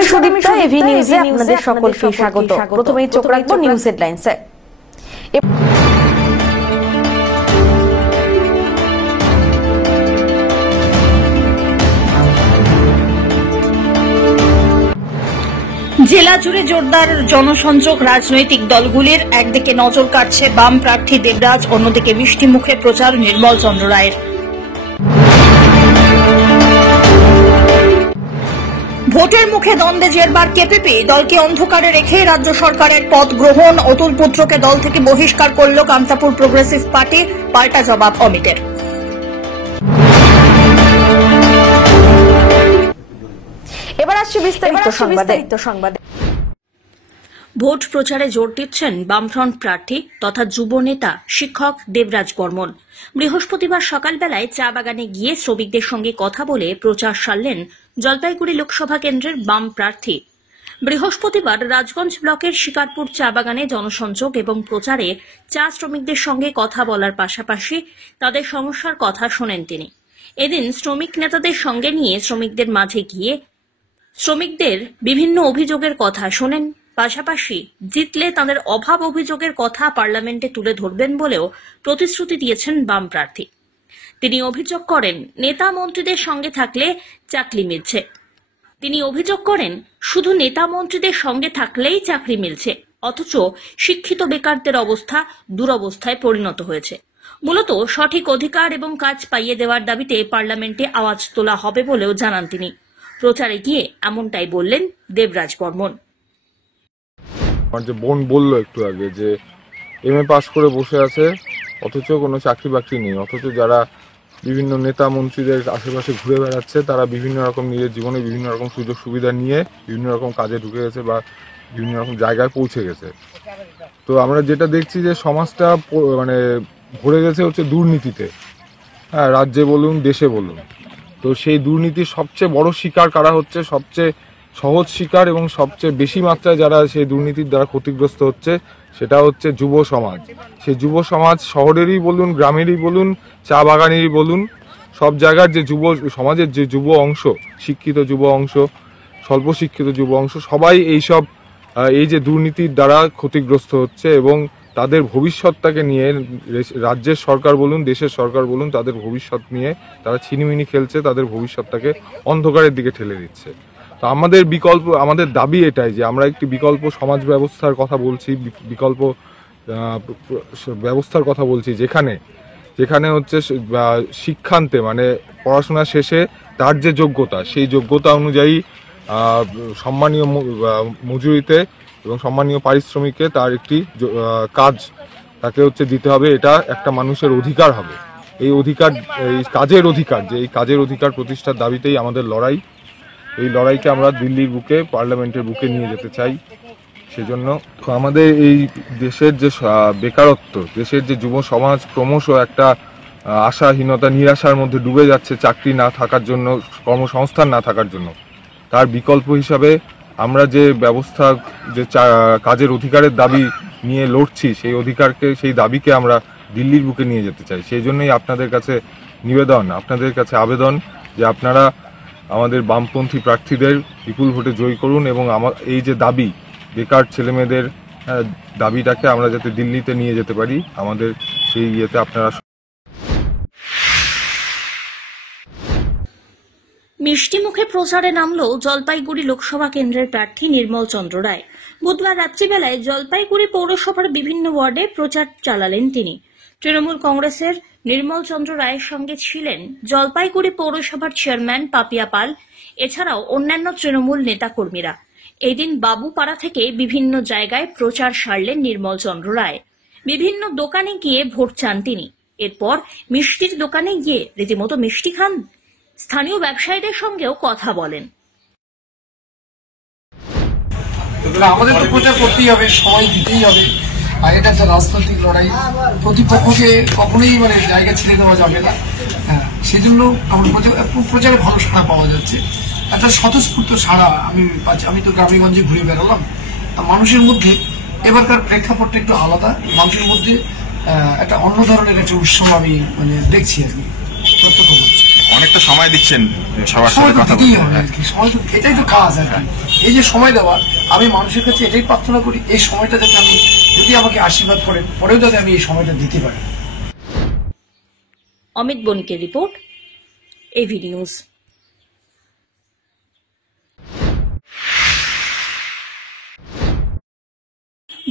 আমি সুদীপ্তা, এভি নিউজে আপনাদের সকলকে স্বাগত। প্রথমেই চোখ রাখবো নিউজ হেডলাইন্সে। জেলা জুড়ে জোরদার জনসংযোগ, রাজনৈতিক দলগুলির একদিকে নজর কাটছে বাম প্রার্থী দেবরাজ, অন্যদিকে মিষ্টি মুখে প্রচার নির্মল চন্দ্র রায়ের। ভোটের মুখে দ্বন্দ্বে জেরবার কেপিপি, দলকে অন্ধকারে রেখে রাজ্য সরকারের পদ গ্রহণ, অতুল পুত্রকে দল থেকে বহিষ্কার করল কামতাপুর প্রোগ্রেসিভ পার্টি, পাল্টা জবাব অমিতের। এবার আসছে বিস্তারিত সংবাদে। ভোট প্রচারে জোর দিচ্ছেন বামফ্রন্ট প্রার্থী তথা যুব নেতা শিক্ষক দেবরাজ বর্মন। বৃহস্পতিবার সকালবেলায় চা বাগানে গিয়ে শ্রমিকদের সঙ্গে কথা বলে প্রচার সারলেন জলপাইগুড়ি লোকসভা কেন্দ্রের বাম প্রার্থী। বৃহস্পতিবার রাজগঞ্জ ব্লকের শিকারপুর চা বাগানে জনসংযোগ এবং প্রচারে চা শ্রমিকদের সঙ্গে কথা বলার পাশাপাশি তাদের সমস্যার কথা শোনেন তিনি। এদিন শ্রমিক নেতাদের সঙ্গে নিয়ে শ্রমিকদের মাঝে গিয়ে শ্রমিকদের বিভিন্ন অভিযোগের কথা শোনেন, পাশাপাশি জিতলে তাদের অভাব অভিযোগের কথা পার্লামেন্টে তুলে ধরবেন বলেও প্রতিশ্রুতি দিয়েছেন বাম প্রার্থী। তিনি অভিযোগ করেন নেতা মন্ত্রীদের সঙ্গে থাকলে চাকরি মিলছে। তিনি অভিযোগ করেন শুধু নেতা মন্ত্রীদের সঙ্গে থাকলেই চাকরি মিলছে, অথচ শিক্ষিত বেকারদের অবস্থা দুরবস্থায় পরিণত হয়েছে। মূলত সঠিক অধিকার এবং কাজ পাইয়ে দেওয়ার দাবিতে পার্লামেন্টে আওয়াজ তোলা হবে বলেও জানান তিনি। প্রচারে গিয়ে এমনটাই বললেন দেবরাজ বর্মন। আমার যে বোন বললো একটু আগে যে এমএ পাস করে বসে আছে, অথচ কোনো চাকরি বাকরি নেই, অথচ যারা বিভিন্ন নেতা মন্ত্রীদের আশেপাশে ঘুরে বেড়াচ্ছে তারা বিভিন্ন রকম নিজের জীবনে বিভিন্ন রকম সুযোগ সুবিধা নিয়ে বিভিন্ন রকম কাজে ঢুকে গেছে বা বিভিন্ন রকম জায়গায় পৌঁছে গেছে। তো আমরা যেটা দেখছি যে সমাজটা মানে ভরে গেছে হচ্ছে দুর্নীতিতে, হ্যাঁ, রাজ্যে বলুন দেশে বলুন। তো সেই দুর্নীতির সবচেয়ে বড় শিকার কারা হচ্ছে, সবচেয়ে সহজ শিকার এবং সবচেয়ে বেশি মাত্রায় যারা সেই দুর্নীতির দ্বারা ক্ষতিগ্রস্ত হচ্ছে সেটা হচ্ছে যুব সমাজ। সেই যুব সমাজ শহরেরই বলুন, গ্রামেরই বলুন, চা বাগানেরই বলুন, সব জায়গার যে যুব সমাজের যে যুব অংশ, শিক্ষিত যুব অংশ, স্বল্প শিক্ষিত যুব অংশ, সবাই এই যে দুর্নীতির দ্বারা ক্ষতিগ্রস্ত হচ্ছে এবং তাদের ভবিষ্যৎটাকে নিয়ে রাজ্যের সরকার বলুন, দেশের সরকার বলুন, তাদের ভবিষ্যৎ নিয়ে তারা ছিনিমিনি খেলছে, তাদের ভবিষ্যৎটাকে অন্ধকারের দিকে ঠেলে দিচ্ছে। তো আমাদের দাবি এটাই যে আমরা একটি বিকল্প সমাজ ব্যবস্থার কথা বলছি, বিকল্প ব্যবস্থার কথা বলছি, যেখানে হচ্ছে শিক্ষান্তে মানে পড়াশোনা শেষে তার যে যোগ্যতা, সেই যোগ্যতা অনুযায়ী সম্মানীয় মজুরিতে এবং সম্মানীয় পারিশ্রমিকে তার একটি কাজ তাকে হচ্ছে দিতে হবে। এটা একটা মানুষের অধিকার হবে। এই কাজের অধিকার প্রতিষ্ঠার দাবিতেই আমাদের লড়াই। এই লড়াইকে আমরা দিল্লির বুকে, পার্লামেন্টের বুকে নিয়ে যেতে চাই। সেজন্য আমাদের এই দেশের যে বেকারত্ব, দেশের যে যুব সমাজ ক্রমশ একটা আশাহীনতা, নিরাশার মধ্যে ডুবে যাচ্ছে চাকরি না থাকার জন্য, কর্মসংস্থান না থাকার জন্য, তার বিকল্প হিসাবে আমরা যে ব্যবস্থা, যে কাজের অধিকারের দাবি নিয়ে লড়ছি, সেই দাবিকে আমরা দিল্লির বুকে নিয়ে যেতে চাই। সেই জন্যই আপনাদের কাছে নিবেদন, আপনাদের কাছে আবেদন যে আপনারা আমাদের বামপন্থী প্রার্থীদের বিপুল ভোটে জয়ী করুন এবং এই যে দাবি, বেকার ছেলেমেয়েদের দাবিটাকে আমরা যাতে দিল্লিতে নিয়ে যেতে পারি, আমাদের সেই ইয়েতে আপনারা। মিষ্টি মুখে প্রচারে নামল জলপাইগুড়ি লোকসভা কেন্দ্রের প্রার্থী নির্মল চন্দ্র রায়। বুধবার রাত্রিবেলায় জলপাইগুড়ি পৌরসভার বিভিন্ন ওয়ার্ডে প্রচার চালালেন তিনি। তৃণমূল কংগ্রেসের নির্মল চন্দ্র রায়ের সঙ্গে ছিলেন জলপাইগুড়ি পৌরসভার চেয়ারম্যান পাপিয়া পাল, এছাড়াও অন্যান্য তৃণমূল নেতাকর্মীরা। এদিন বাবুপাড়া থেকে বিভিন্ন জায়গায় প্রচার সারলেন নির্মল চন্দ্র রায়। বিভিন্ন দোকানে গিয়ে ভোট চান তিনি। এরপর মিষ্টির দোকানে গিয়ে রীতিমতো মিষ্টি খান। স্থানীয় ব্যবসায়ীদের সঙ্গেও কথা বলেন। আমাদের তো প্রচার করতেই হবে, সময় দিতেই হবে, আর এটা একটা রাজনৈতিক লড়াই, প্রতিপক্ষকে কখনোই জায়গা ছেড়ে দেওয়া যাবে না। হ্যাঁ, সেই জন্য আমার প্রচারে ভালো সাড়া পাওয়া যাচ্ছে, একটা স্বতঃস্ফূর্ত সাড়া আমি পাচ্ছি। আমি তো গ্রামেগঞ্জে ঘুরে বেড়ালাম, মানুষের মধ্যে এবারকার প্রেক্ষাপটটা একটু আলাদা। মানুষের মধ্যে একটা অন্য ধরনের একটা উৎসব আমি দেখছি আর কি, প্রত্যক্ষ করছি। অনেকটা সময় দিচ্ছেন সবার সাথে কথা বলতে, এটাই তো কাজ আর কি। এই যে সময় দেওয়া, আমি মানুষের কাছে এটাই প্রার্থনা করি এই সময়টা যাতে আমি, যদি আমাকে আশীর্বাদ করেন, পরেও যাতে আমি এই সময়টা দিতে পারি। অমিত বণিকের রিপোর্ট, এভি নিউজ।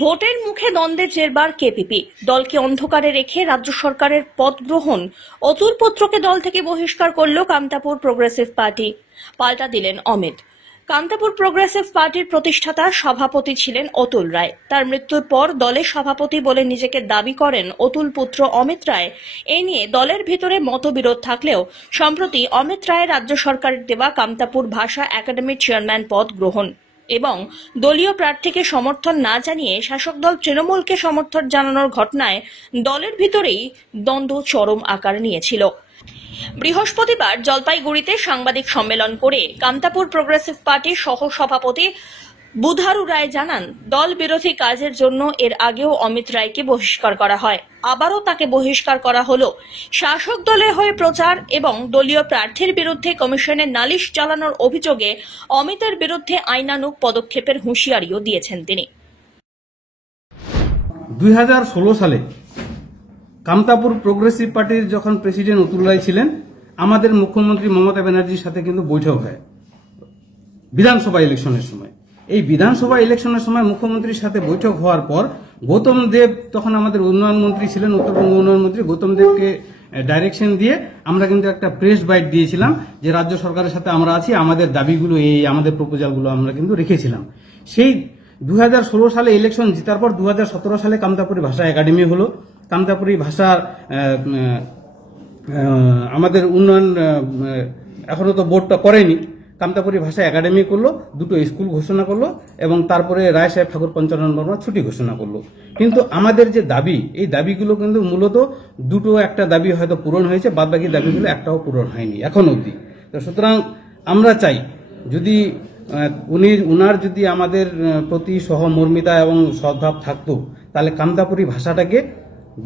ভোটের মুখে দ্বন্দ্বের জেরবার কেপিপি, দলকে অন্ধকারে রেখে রাজ্য সরকারের পদ গ্রহণ। অতুল পুত্রকে দল থেকে বহিষ্কার করল কামতাপুর প্রোগ্রেসিভ পার্টি, পাল্টা দিলেন অমিত। কামতাপুর প্রোগ্রেসিভ পার্টির প্রতিষ্ঠাতা সভাপতি ছিলেন অতুল রায়। তার মৃত্যুর পর দলের সভাপতি বলে নিজেকে দাবি করেন অতুল পুত্র অমিত রায়। এ নিয়ে দলের ভিতরে মতবিরোধ থাকলেও সম্প্রতি অমিত রায় রাজ্য সরকারের দেওয়া কামতাপুর ভাষা একাডেমির চেয়ারম্যান পদ গ্রহণ এবং দলীয় প্রার্থীকে সমর্থন না জানিয়ে শাসক দল তৃণমূলকে সমর্থন জানানোর ঘটনায় দলের ভিতরেই দ্বন্দ্ব চরম আকার নিয়েছিল। বৃহস্পতিবার জলপাইগুড়িতে সাংবাদিক সম্মেলন করে কামতাপুর প্রোগ্রেসিভ পার্টির সহ সভাপতি বুধারু রায় জানান, দল বিরোধী কাজের জন্য এর আগেও অমিত রায়কে বহিষ্কার করা হয়, আবারও তাকে বহিষ্কার করা হলো। শাসক দলের হয়ে প্রচার এবং দলীয় প্রার্থীর বিরুদ্ধে কমিশনে নালিশ চালানোর অভিযোগে অমিতের বিরুদ্ধে আইনানুগ পদক্ষেপের হুঁশিয়ারিও দিয়েছেন তিনি। 2016 সালে কামতাপুর প্রোগ্রেসিভ পার্টির যখন প্রেসিডেন্ট অতুল রায় ছিলেন, আমাদের মুখ্যমন্ত্রী মমতা ব্যানার্জির সাথে কিন্তু বৈঠক হয় বিধানসভা ইলেকশনের সময়। এই বিধানসভা ইলেকশনের সময় মুখ্যমন্ত্রীর সাথে বৈঠক হওয়ার পর গৌতম দেব, তখন আমাদের উন্নয়ন মন্ত্রী ছিলেন, উত্তরবঙ্গ উন্নয়ন মন্ত্রী, গৌতম দেবকে ডাইরেকশন দিয়ে আমরা কিন্তু একটা প্রেস বাইট দিয়েছিলাম যে রাজ্য সরকারের সাথে আমরা আছি, আমাদের দাবিগুলো এই, আমাদের প্রপোজালগুলো আমরা কিন্তু রেখেছিলাম। সেই 2016 সালে ইলেকশন জেতার পর 2017 সালে কামতাপুরী ভাষা একাডেমি হলো। কামতাপুরী ভাষার আমাদের উন্নয়ন এখনো তো বোর্ডটা করেনি, কামতাপুরী ভাষা একাডেমি করলো, দুটো স্কুল ঘোষণা করলো এবং তারপরে রায় সাহেব ঠাকুর পঞ্চানন বর্মা ছুটি ঘোষণা করলো। কিন্তু আমাদের যে দাবি, এই দাবিগুলো কিন্তু মূলত দুটো একটা দাবি হয়তো পূরণ হয়েছে, বাদ বাকি দাবিগুলো একটাও পূরণ হয়নি এখন অবধি। তো সুতরাং আমরা চাই যদি উনার যদি আমাদের প্রতি সহমর্মিতা এবং সদ্ভাব থাকতো, তাহলে কামতাপুরী ভাষাটাকে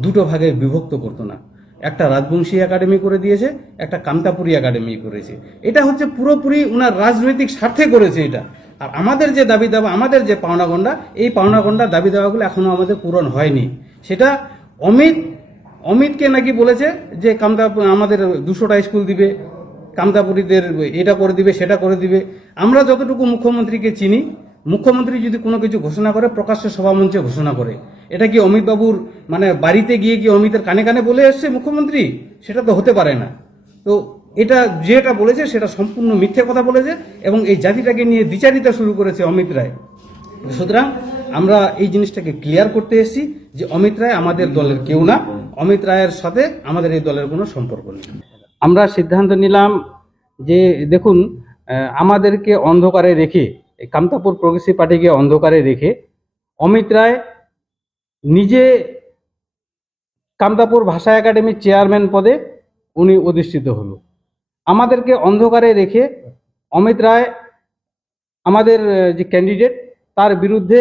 দুটো ভাগে বিভক্ত করতো না। একটা রাজবংশী একাডেমি করে দিয়েছে, একটা কামতাপুরী একাডেমি করেছে। এটা হচ্ছে পুরোপুরি উনার রাজনৈতিক স্বার্থে করেছে এটা। আর আমাদের যে দাবি দাবা, আমাদের যে পাওনাগন্ডা, এই পাওনাগন্ডা দাবি দাবাগুলো এখনো আমাদের পূরণ হয়নি। সেটা অমিতকে নাকি বলেছে যে কামতাপুর আমাদের 200টা স্কুল দিবে, কামতাপুরীদের এটা করে দিবে, সেটা করে দিবে। আমরা যতটুকু মুখ্যমন্ত্রীকে চিনি, মুখ্যমন্ত্রী যদি কোনো কিছু ঘোষণা করে প্রকাশ্য সভামঞ্চে ঘোষণা করে। এটা কি অমিত বাবুর মানে বাড়িতে গিয়ে কি অমিতের কানে কানে বলে এসছে মুখ্যমন্ত্রী? সেটা তো হতে পারে না। তো এটা যেটা বলেছে সেটা সম্পূর্ণ মিথ্যে কথা বলেছে এবং এই জাতিটাকে নিয়ে দ্বিচারিতা শুরু করেছে অমিত রায়। সুতরাং আমরা এই জিনিসটাকে ক্লিয়ার করতে এসেছি যে অমিত রায় আমাদের দলের কেউ না, অমিত রায়ের সাথে আমাদের এই দলের কোনো সম্পর্ক নেই। আমরা সিদ্ধান্ত নিলাম যে দেখুন, আমাদেরকে অন্ধকারে রেখে, কামতাপুর প্রোগ্রেসিভ পার্টিকে অন্ধকারে রেখে অমিত রায় নিজে কামতাপুর ভাষা একাডেমির চেয়ারম্যান পদে উনি অধিষ্ঠিত হলো। আমাদেরকে অন্ধকারে রেখে অমিত রায় আমাদের যে ক্যান্ডিডেট তার বিরুদ্ধে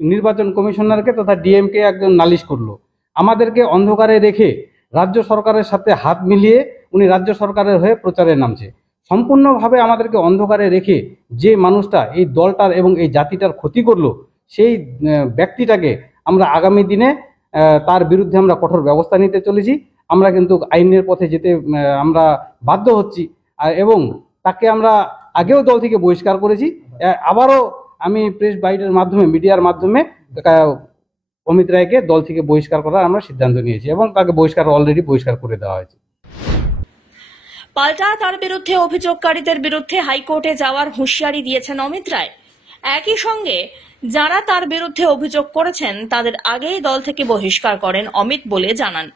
নির্বাচন কমিশনারকে তথা ডিএমকে একজন নালিশ করলো। আমাদেরকে অন্ধকারে রেখে রাজ্য সরকারের সাথে হাত মিলিয়ে উনি রাজ্য সরকারের হয়ে প্রচারে নামছে। সম্পূর্ণভাবে আমাদেরকে অন্ধকারে রেখে যে মানুষটা এই দলটার এবং এই জাতিটার ক্ষতি করলো, সেই ব্যক্তিটাকে আমরা আগামী দিনে তার বিরুদ্ধে আমরা কঠোর ব্যবস্থা নিতে চলেছি। আমরা কিন্তু আইনের পথে যেতে আমরা বাধ্য হচ্ছি এবং তাকে আমরা আগেও দল থেকে বহিষ্কার করেছি। আবারও আমি প্রেস বাইটের মাধ্যমে, মিডিয়ার মাধ্যমে অমিত রায়কে দল থেকে বহিষ্কার করার আমরা সিদ্ধান্ত নিয়েছি এবং তাকে অলরেডি বহিষ্কার করে দেওয়া হয়েছে। পাল্টা তার বিরুদ্ধে অভিযোগকারীদের বিরুদ্ধে হাইকোর্টে যাওয়ার হুঁশিয়ারি দিয়েছেন অমিত রায়। একই সঙ্গে যারা তার বিরুদ্ধে অভিযোগ করেছেন তাদের আগেই দল থেকে বহিষ্কার করেন অমিত বলে জানান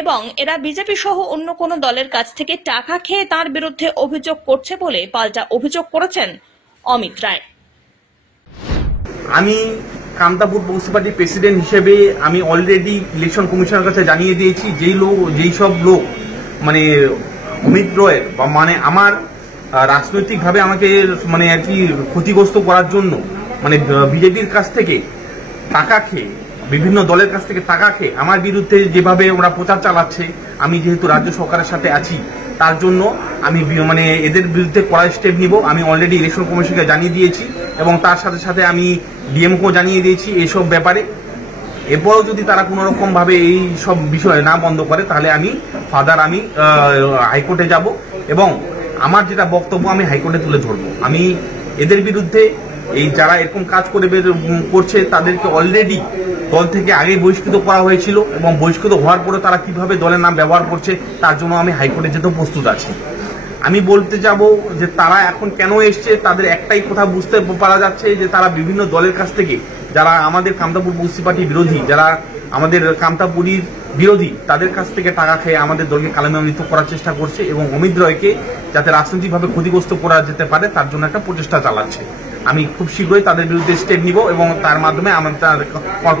এবং এরা বিজেপি সহ অন্য কোনো দলের কাছ থেকে টাকা খেয়ে তার বিরুদ্ধে অভিযোগ করছে বলে পাল্টা অভিযোগ করেছেন অমিত রায়। আমি কামতাপুর প্রোগ্রেসিভ পার্টির প্রেসিডেন্ট হিসেবে আমি অলরেডি ইলেকশন কমিশনের কাছে জানিয়ে দিয়েছি যেই সব লোক মানে অমিত রায়ের বা মানে আমার রাজনৈতিকভাবে আমাকে মানে আর কি ক্ষতিগ্রস্ত করার জন্য মানে বিজেপির কাছ থেকে টাকা খেয়ে, বিভিন্ন দলের কাছ থেকে টাকা খেয়ে আমার বিরুদ্ধে যেভাবে ওরা প্রচার চালাচ্ছে, আমি যেহেতু রাজ্য সরকারের সাথে আছি তার জন্য আমি মানে এদের বিরুদ্ধে কড়া স্টেপ নিব। আমি অলরেডি ইলেকশন কমিশনকে জানিয়ে দিয়েছি এবং তার সাথে সাথে আমি ডিএমকেও জানিয়ে দিয়েছি এইসব ব্যাপারে। এরপরও যদি তারা কোনো রকম ভাবে এই সব বিষয় না বন্ধ করে তাহলে আমি ফার্দার আমি হাইকোর্টে যাব এবং আমার যেটা বক্তব্য আমি হাইকোর্টে তুলে ধরবো। আমি এদের বিরুদ্ধে এই যারা এরকম কাজ করছে তাদেরকে অলরেডি দল থেকে আগে বহিষ্কৃত করা হয়েছিল এবং বহিষ্কৃত হওয়ার পরে তারা কিভাবে দলের নাম ব্যবহার করছে তার জন্য আমি হাইকোর্টে যেতেও প্রস্তুত আছি। আমি বলতে যাব যে তারা এখন কেন এসছে, তাদের একটাই কথা বুঝতে পারা যাচ্ছে যে তারা বিভিন্ন দলের কাছ থেকে, যারা আমাদের কামতাপুর মিউনিসিপালিটি বিরোধী, যারা আমাদের কামতাপুরীর বিরোধী, তাদের কাছ থেকে টাকা খেয়ে আমাদের দলকে কালামান্বিত করার চেষ্টা করছে এবং অমিত রয়কে যাতে রাজনৈতিকভাবে ক্ষতিগ্রস্ত করা যেতে পারে তার জন্য একটা প্রচেষ্টা চালাচ্ছে। আমি খুব শীঘ্রই তাদের বিরুদ্ধে স্টেপ নিব এবং তার মাধ্যমে আমরা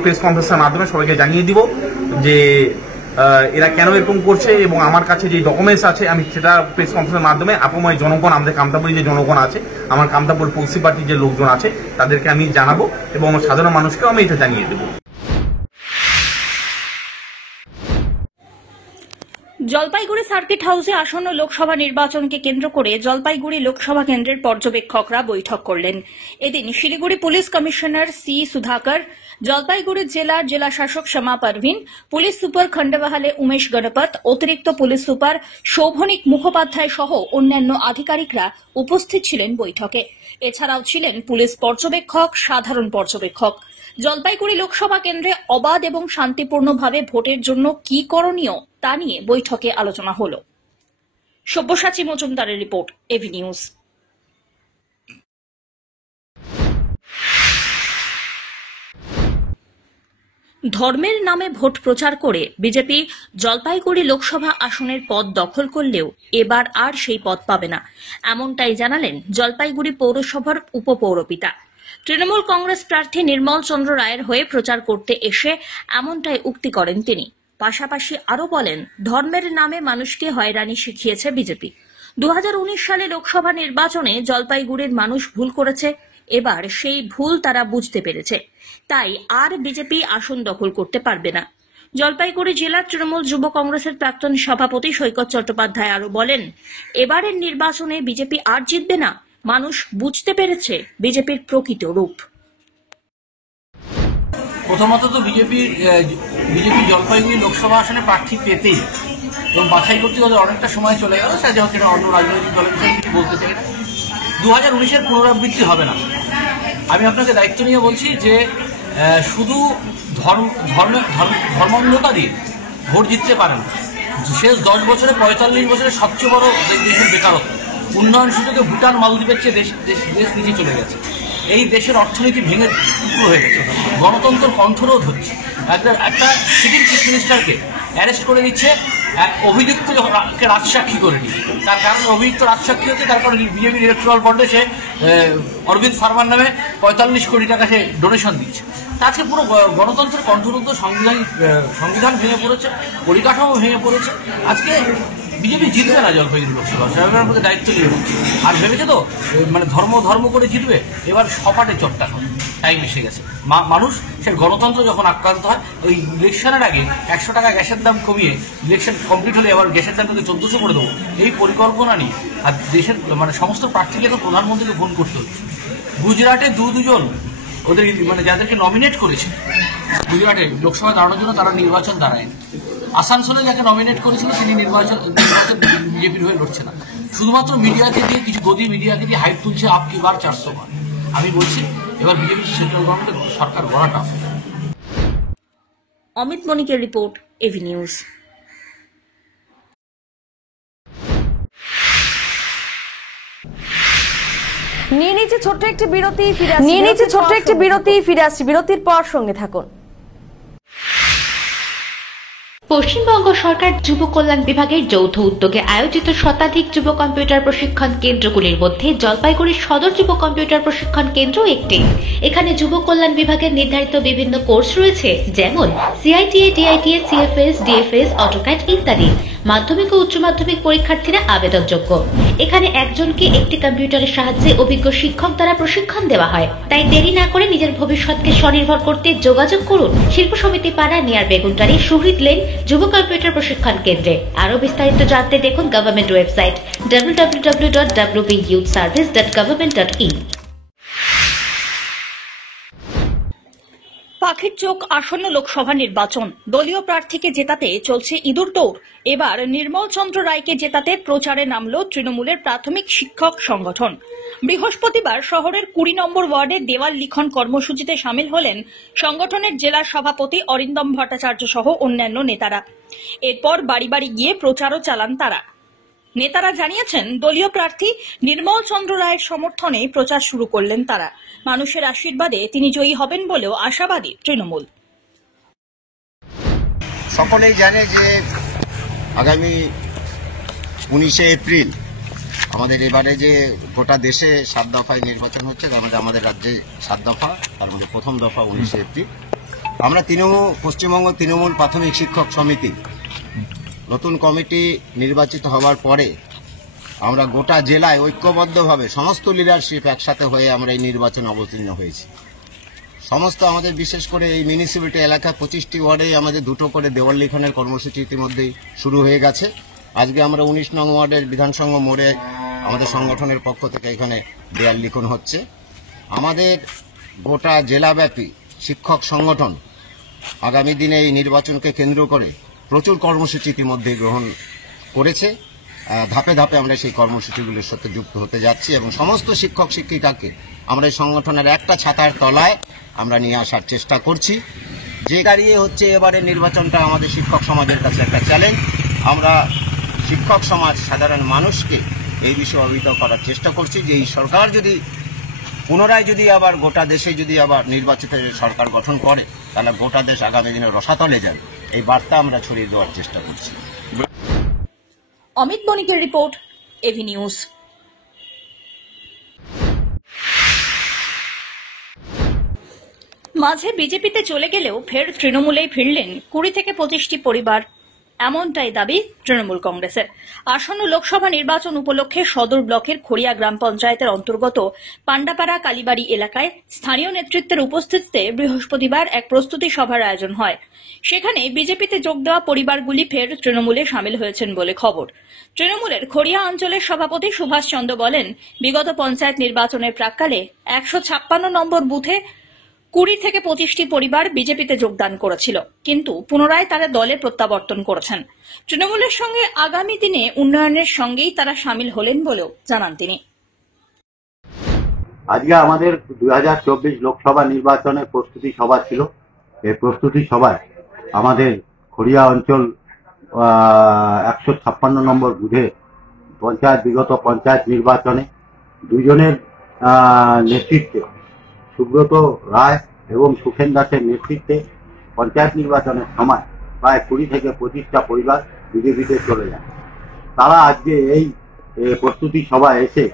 প্রেস কনফারেন্সের মাধ্যমে সবাইকে জানিয়ে দিব যে এরা কেন এরকম করছে এবং আমার কাছে যে ডকুমেন্টস আছে আমি সেটা প্রেস কনফারেন্সের মাধ্যমে আপনার জনগণ, আমাদের কামতাপুরী যে জনগণ আছে, আমার কামতাপুর মিউনিসিপালিটির যে লোকজন আছে তাদেরকে আমি জানাবো এবং সাধারণ মানুষকেও আমি এটা জানিয়ে দেবো। জলপাইগুড়ি সার্কিট হাউসে আসন্ন লোকসভা নির্বাচনকে কেন্দ্র করে জলপাইগুড়ি লোকসভা কেন্দ্রের পর্যবেক্ষকরা বৈঠক করলেন। এদিন Siliguri police commissioner C Sudhakar, Jalpaiguri জেলার জেলাশাসক শ্যামা পারভিন, পুলিশ সুপার খন্ডবাহালে উমেশ গণপত, অতিরিক্ত পুলিশ সুপার শোভনিক মুখোপাধ্যায় সহ অন্যান্য আধিকারিকরা উপস্থিত ছিলেন বৈঠকে। এছাড়াও ছিলেন পুলিশ পর্যবেক্ষক, সাধারণ পর্যবেক্ষক। জলপাইগুড়ি লোকসভা কেন্দ্রে অবাধ এবং শান্তিপূর্ণভাবে ভোটের জন্য কি করণীয় তা নিয়ে বৈঠকে আলোচনা হল। সব্যসাচী মজুমদারের রিপোর্ট, এভি নিউজ। ধর্মের নামে ভোট প্রচার করে বিজেপি জলপাইগুড়ি লোকসভা আসনের পদ দখল করলেও এবার আর সেই পদ পাবে না, এমনটাই জানালেন জলপাইগুড়ি পৌরসভার উপপৌরপিতা। তৃণমূল কংগ্রেস প্রার্থী নির্মল চন্দ্র রায়ের হয়ে প্রচার করতে এসে এমনটাই উক্তি করেন তিনি। পাশাপাশি আরও বলেন, ধর্মের নামে মানুষকে হয়রানি শিখিয়েছে বিজেপি। 2019 সালে লোকসভা নির্বাচনে জলপাইগুড়ির মানুষ ভুল করেছে, এবার সেই ভুল তারা বুঝতে পেরেছে, তাই আর বিজেপি আসন দখল করতে পারবে না। জলপাইগুড়ি জেলা তৃণমূল যুব কংগ্রেসের প্রাক্তন সভাপতি সৈকত চট্টোপাধ্যায় আরও বলেন, এবারের নির্বাচনে বিজেপি আর জিতবে না, মানুষ বুঝতে পেরেছে বিজেপির প্রকৃত রূপ। প্রথমত তো বিজেপি জলপাইগুড়ি লোকসভা আসনে প্রার্থী পেতেই এবং বাছাই করতে ওদের অনেকটা সময় চলে গেল, সেটা যেহেতু এটা অন্য রাজনৈতিক দলের বিষয়ে কিছু বলতে চাই না। 2019-এর পুনরাবৃত্তি হবে না। আমি আপনাকে দায়িত্ব নিয়ে বলছি যে শুধু ধর্মান্ধতা দিয়ে ভোট জিততে পারেন। শেষ 10 বছরে 45 বছরে সবচেয়ে বড় দেশের বেকারত্ব, উন্নয়ন সূচকে ভুটান মালদ্বীপের চেয়ে দেশ নিচে চলে গেছে। এই দেশের অর্থনীতি ভেঙে টুকরো হয়ে গেছে, গণতন্ত্র কণ্ঠরোধ হচ্ছে। একটা সিটিং চিফ মিনিস্টারকে অ্যারেস্ট করে দিচ্ছে অভিযুক্তকে রাজসাক্ষী করে নিয়ে। তার কারণ অভিযুক্ত রাজসাক্ষী হচ্ছে, তার কারণে বিজেপির ইলেকট্রাল বন্ডে সে অরবিন্দ ফার্মার নামে 45 কোটি টাকা সে ডোনেশন দিচ্ছে। আজকে পুরো গণতন্ত্রের কণ্ঠরোধ, সংবিধান ভেঙে পড়েছে, পরিকাঠামো ভেঙে পড়েছে। আজকে বিজেপি জিতবে না জলপাইগুড়ি লোকসভা, সেটার মধ্যে দায়িত্ব নিয়ে আর ভেবেছে তো মানে ধর্ম করে জিতবে। এবার সপাটে চট্টা হবে, টাইম এসে গেছে। মানুষ সে গণতন্ত্র যখন আক্রান্ত হয়, ওই ইলেকশনের আগে 100 টাকা গ্যাসের দাম কমিয়ে ইলেকশন কমপ্লিট হলে এবার গ্যাসের দাম কিন্তু 1400 করে দেবো, এই পরিকল্পনা নিয়ে আর দেশের মানে সমস্ত প্রার্থীকে তো প্রধানমন্ত্রীকে ফোন করতে হচ্ছে। গুজরাটে দুজন ওদের মানে যাদেরকে নমিনেট করেছে গুজরাটে লোকসভা দাঁড়ানোর জন্য, তারা নির্বাচন দাঁড়ায়নি। আসানসোলে যাকে নমিনেট করেছিল তিনি নির্বাচন বিজেপির হয়ে লড়ছে না, শুধুমাত্র মিডিয়াকে দিয়ে, কিছু গদি মিডিয়াকে দিয়ে হাইপ তুলছে আপ কি বার 400 বার। আমি বলছি এবার বিজেপি সেন্ট্রাল গভর্নমেন্টের সরকার গড়া টাফ। অমিত মনিকের রিপোর্ট, এভি নিউজ। নিয়ে নিচ্ছে ছোট্ট একটি বিরতি, ফিরে আসছি বিরতির পর, সঙ্গে থাকুন। পশ্চিমবঙ্গ সরকার যুব কল্যাণ বিভাগের যৌথ উদ্যোগে আয়োজিত শতাধিক যুব কম্পিউটার প্রশিক্ষণ কেন্দ্রগুলির মধ্যে জলপাইগুড়ির সদর যুব কম্পিউটার প্রশিক্ষণ কেন্দ্র একটি। এখানে যুব কল্যাণ বিভাগের নির্ধারিত বিভিন্ন কোর্স রয়েছে, যেমন CITA, DITA, CFS, DFS, AutoCAD ইত্যাদি। মাধ্যমিক ও উচ্চ মাধ্যমিক পরীক্ষার্থীরা আবেদনযোগ্য। এখানে একজনকে একটি কম্পিউটারের সাহায্যে অভিজ্ঞ শিক্ষক দ্বারা প্রশিক্ষণ দেওয়া হয়। তাই দেরি না করে নিজের ভবিষ্যৎকে স্বনির্ভর করতে যোগাযোগ করুন শিল্প সমিতি পাড়া নিয়ার বেগুনটারি শহীদ লেন যুব কম্পিউটার প্রশিক্ষণ কেন্দ্রে। আরো বিস্তারিত জানতে দেখুন গভর্নমেন্ট ওয়েবসাইট www.wbyouthservice.government.in। পাখির চোখ আসন্ন লোকসভা নির্বাচন, দলীয় প্রার্থীকে জেতাতে চলছে ইঁদুর দৌড়। এবার নির্মল চন্দ্র রায়কে জেতাতে প্রচারে নামল তৃণমূলের প্রাথমিক শিক্ষক সংগঠন। বৃহস্পতিবার শহরের 20 নম্বর ওয়ার্ডে দেওয়াল লিখন কর্মসূচিতে সামিল হলেন সংগঠনের জেলা সভাপতি অরিন্দম ভট্টাচার্য সহ অন্যান্য নেতারা। এরপর বাড়ি বাড়ি গিয়ে প্রচারও চালান তারা। নেতারা জানিয়েছেন, দলীয় প্রার্থী নির্মল চন্দ্র রায়ের সমর্থনে প্রচার শুরু করলেন তারা। মানুষের আশীর্বাদে তিনি জয়ী হবেন বলেও আশাবাদী তৃণমূল। সকলেই জানে যে আগামী 19শে এপ্রিল আমাদের এবারে যে গোটা দেশে 7 দফায় নির্বাচন হচ্ছে, আমাদের রাজ্যে 7 দফা, তার মধ্যে প্রথম দফা 19শে এপ্রিল। আমরা পশ্চিমবঙ্গ তৃণমূল প্রাথমিক শিক্ষক সমিতি নতুন কমিটি নির্বাচিত হওয়ার পরে আমরা গোটা জেলায় ঐক্যবদ্ধভাবে সমস্ত লিডারশিপ একসাথে হয়ে আমরা এই নির্বাচনে অবতীর্ণ হয়েছি। সমস্ত আমাদের বিশেষ করে এই মিউনিসিপ্যালিটি এলাকা 25টি ওয়ার্ডে আমাদের 2টো করে দেওয়াল লিখনের কর্মসূচি ইতিমধ্যেই শুরু হয়ে গেছে। আজকে আমরা 19 নং ওয়ার্ডের বিধানসংঘ মোড়ে আমাদের সংগঠনের পক্ষ থেকে এখানে দেওয়াল লিখন হচ্ছে। আমাদের গোটা জেলাব্যাপী শিক্ষক সংগঠন আগামী দিনে এই নির্বাচনকে কেন্দ্র করে প্রচুর কর্মসূচি ইতিমধ্যে গ্রহণ করেছে। ধাপে ধাপে আমরা সেই কর্মসূচিগুলোর সাথে যুক্ত হতে যাচ্ছি এবং সমস্ত শিক্ষক শিক্ষিকাকে আমরা এই সংগঠনের একটা ছাতার তলায় আমরা নিয়ে আসার চেষ্টা করছি। যে দাঁড়িয়ে হচ্ছে এবারের নির্বাচনটা আমাদের শিক্ষক সমাজের কাছে একটা চ্যালেঞ্জ। আমরা শিক্ষক সমাজ সাধারণ মানুষকে এই বিষয়ে অবহিত করার চেষ্টা করছি যে এই সরকার যদি পুনরায় আবার গোটা দেশে আবার নির্বাচিত সরকার গঠন করে, তাহলে গোটা দেশ আগামী দিনে রসাতলে যাবে। এই বার্তা আমরা ছড়িয়ে দেওয়ার চেষ্টা করছি। অমিত বণিকের রিপোর্ট, এভি নিউজ। মাঝে বিজেপিতে চলে গেলেও ফের তৃণমূলেই ফিরলেন 20 থেকে 25টি পরিবার, এমনটাই দাবি তৃণমূল কংগ্রেসের। আসন্ন লোকসভা নির্বাচন উপলক্ষে সদর ব্লকের খড়িয়া গ্রাম পঞ্চায়েতের অন্তর্গত পান্ডাপাড়া কালীবাড়ি এলাকায় স্থানীয় নেতৃত্বের উপস্থিতিতে বৃহস্পতিবার এক প্রস্তুতি সভার আয়োজন হয়। সেখানে বিজেপিতে যোগ দেওয়া পরিবারগুলি ফের তৃণমূলে সামিল হয়েছেন বলে খবর। তৃণমূলের খড়িয়া অঞ্চলের সভাপতি সুভাষ চন্দ্র বলেন, বিগত পঞ্চায়েত নির্বাচনের প্রাক্কালে 156 নম্বর বুথে 20 থেকে 25টি পরিবার বিজেপিতে যোগদান করেছিল, কিন্তু পুনরায় তারা দলে প্রত্যাবর্তন করেছেন। তৃণমূলের সঙ্গে আগামী দিনে উন্নয়নের সঙ্গেই তারা সামিল হলেন বলেও জানান তিনি। আজকে আমাদের 2024 লোকসভা নির্বাচনের প্রস্তুতি সভা ছিল। এই প্রস্তুতি সভায় আমাদের খড়িয়া অঞ্চল 156 নম্বর বুথে বিগত পঞ্চায়েত নির্বাচনে দুজনের নেতৃত্বে, সুব্রত রায় এবং সুখেন দাসের নেতৃত্বে পঞ্চায়েত নির্বাচনের সময় প্রায় 20 থেকে 25টা পরিবার বিজেপিতে চলে যায়। তারা আজকে এই প্রস্তুতি সভায় এসে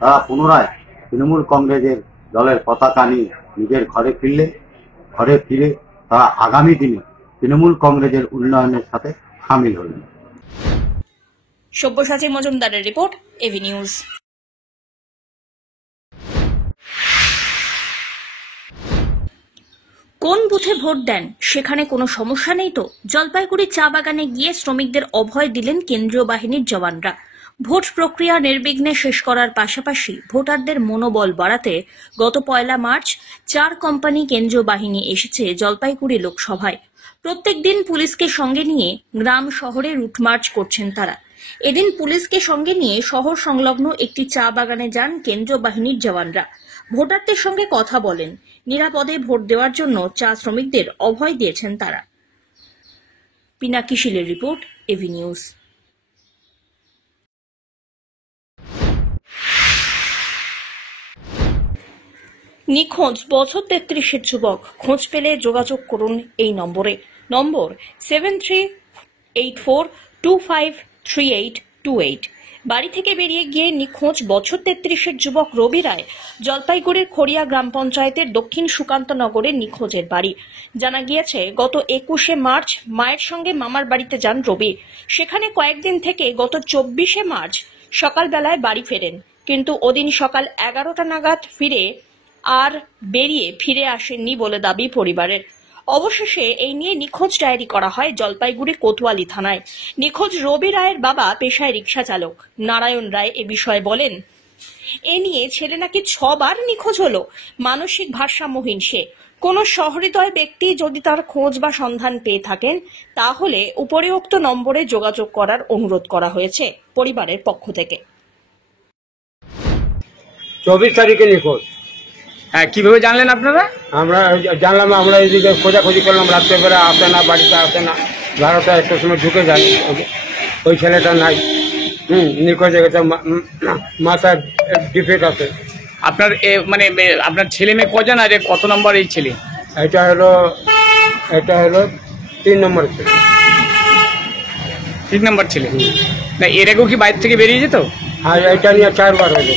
তারা পুনরায় তৃণমূল কংগ্রেসের দলের পতাকা নিয়ে নিজের ঘরে ফিরলেন। ঘরে ফিরে তারা আগামী দিনে তৃণমূল কংগ্রেসের উন্নয়নের সাথে সামিল হলেন। সব্যসাচী মজুমদারের রিপোর্ট, এভি নিউজ। কোন বুথে ভোট দেন সেখানে কোনো সমস্যা নেই তো? জলপাইগুড়ি চা বাগানে গিয়ে শ্রমিকদের অভয় দিলেন কেন্দ্রীয় বাহিনীর জওয়ানরা। ভোট প্রক্রিয়া নির্বিঘ্নে শেষ করার পাশাপাশি ভোটারদের মনোবল বাড়াতে গত 1 মার্চ 4 কোম্পানি কেন্দ্রীয় বাহিনী এসেছে জলপাইগুড়ি লোকসভায়। প্রত্যেক দিন পুলিশকে সঙ্গে নিয়ে গ্রাম শহরে রুটমার্চ করছেন তারা। এদিন পুলিশকে সঙ্গে নিয়ে শহর সংলগ্ন একটি চা বাগানে যান কেন্দ্রীয় বাহিনীর জওয়ানরা। ভোটারদের সঙ্গে কথা বলেন, নিরাপদে ভোট দেওয়ার জন্য চা শ্রমিকদের অভয় দিয়েছেন তারা। পিনাকি শীলের রিপোর্ট, এভি নিউজ। নিখোঁজ বছর 33-এর যুবক, খোঁজ পেলে যোগাযোগ করুন এই নম্বরে, নম্বর 7384253828। বাড়ি থেকে বেরিয়ে গিয়ে নিখোঁজ বছর 33-এর যুবক রবি রায় জলপাইগুড়ির খড়িয়া গ্রাম পঞ্চায়েতের দক্ষিণ সুকান্তনগরে নিখোঁজের বাড়ি। জানা গিয়েছে গত 21শে মার্চ মায়ের সঙ্গে মামার বাড়িতে যান রবি। সেখানে কয়েকদিন থেকে গত 24শে মার্চ সকালবেলায় বাড়ি ফেরেন, কিন্তু ওদিন সকাল 11টা নাগাদ ফিরে আসেননি বলে দাবি পরিবারের। অবশেষে এই নিয়ে নিখোঁজ ডায়েরি করা হয় জলপাইগুড়ি কোতোয়ালি থানায়। নিখোঁজ রবি রায়ের বাবা পেশায় রিকশা চালক নারায়ণ রায় এ বিষয়ে বলেন, এ নিয়ে ছেলে নাকি 6 বার নিখোঁজ হলো। মানসিক ভারসাম্যহীন সে। কোনো সহৃদয় ব্যক্তি যদি তার খোঁজ বা সন্ধান পেয়ে থাকেন তাহলে উপরিউক্ত নম্বরে যোগাযোগ করার অনুরোধ করা হয়েছে পরিবারের পক্ষ থেকে। 24 তারিখে নিখোঁজ। হ্যাঁ, কিভাবে জানলেন আপনারা? আমরা জানলাম, আমরা এদিকে খোঁজাখুঁজি করলাম, রাত্রেবেলা আসে না, বাড়িতে আসে না, 12টা 1টার সময় ঢুকে যায়, ওই ছেলেটা নাই। নিখোঁজ হয়ে গেছে, মাথায় ডিফেক্ট আছে। আপনার আপনার ছেলে মেয়ে কজন, আর কত নম্বর এই ছেলে? এটা হলো 3 নম্বর ছেলে। 3 নম্বর ছেলে। না, এর আগেও কি বাইরে থেকে বেরিয়ে যেত? আর এইটা নিয়ে 4 বার হলো,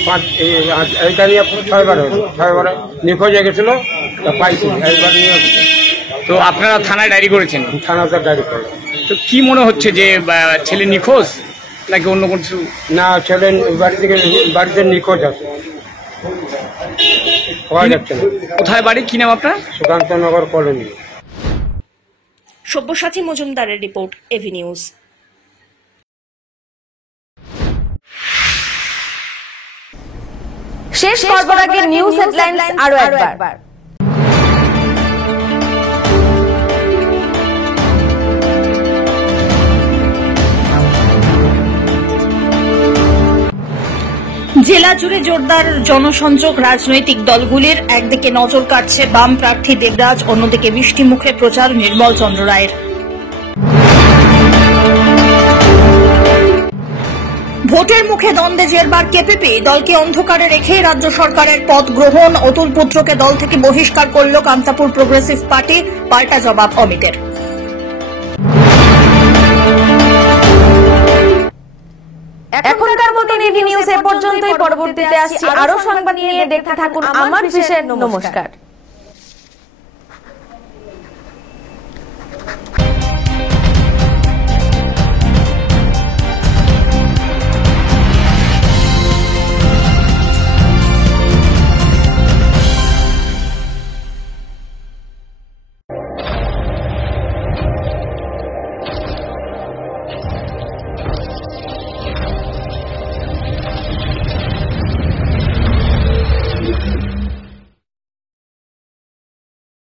এইটা নিয়ে 6 বার হলো। 6 বার নিখোঁজ হয়ে গেছিল, পাইছি একবার নিয়ে। তো আপনারা থানায় ডায়েরি করেছেন? থানাতে ডায়েরি করলো। তো কি মনে হচ্ছে যে ছেলে নিখোঁজ নাকি অন্য কিছু? না, ছেলে বাড়িতে নিখোঁজ আছে, পাওয়া যাচ্ছে না। কোথায় বাড়ি, কি নাম আপনার? সুকান্তনগর কলোনি। সব্যসাচী মজুমদারের রিপোর্ট, এভি নিউজ। শেষ করবার আগে নিউজ হেডলাইন্স আরো একবার। জেলা জুড়ে জোরদার জনসংযোগ। রাজনৈতিক দলগুলির একদিকে নজর কাটছে বাম প্রার্থী দেবরাজ, অন্যদিকে মিষ্টি মুখে প্রচার নির্মল চন্দ্র রায়ের। ভোটের মুখে দ্বন্দ্বে জেরবার কেপিপি, দলকে অন্ধকারে রেখে রাজ্য সরকারের পদ গ্রহণ। অতুল পুত্রকে দল থেকে বহিষ্কার করল কামতাপুর প্রোগ্রেসিভ পার্টি, পাল্টা জবাব অমিতের। এখনকার মতো এভি নিউজ এ পর্যন্তই। পরবর্তীতে আসছি আরো সংবাদ নিয়ে। দেখতে থাকুন আমার বিশেষ। নমস্কার।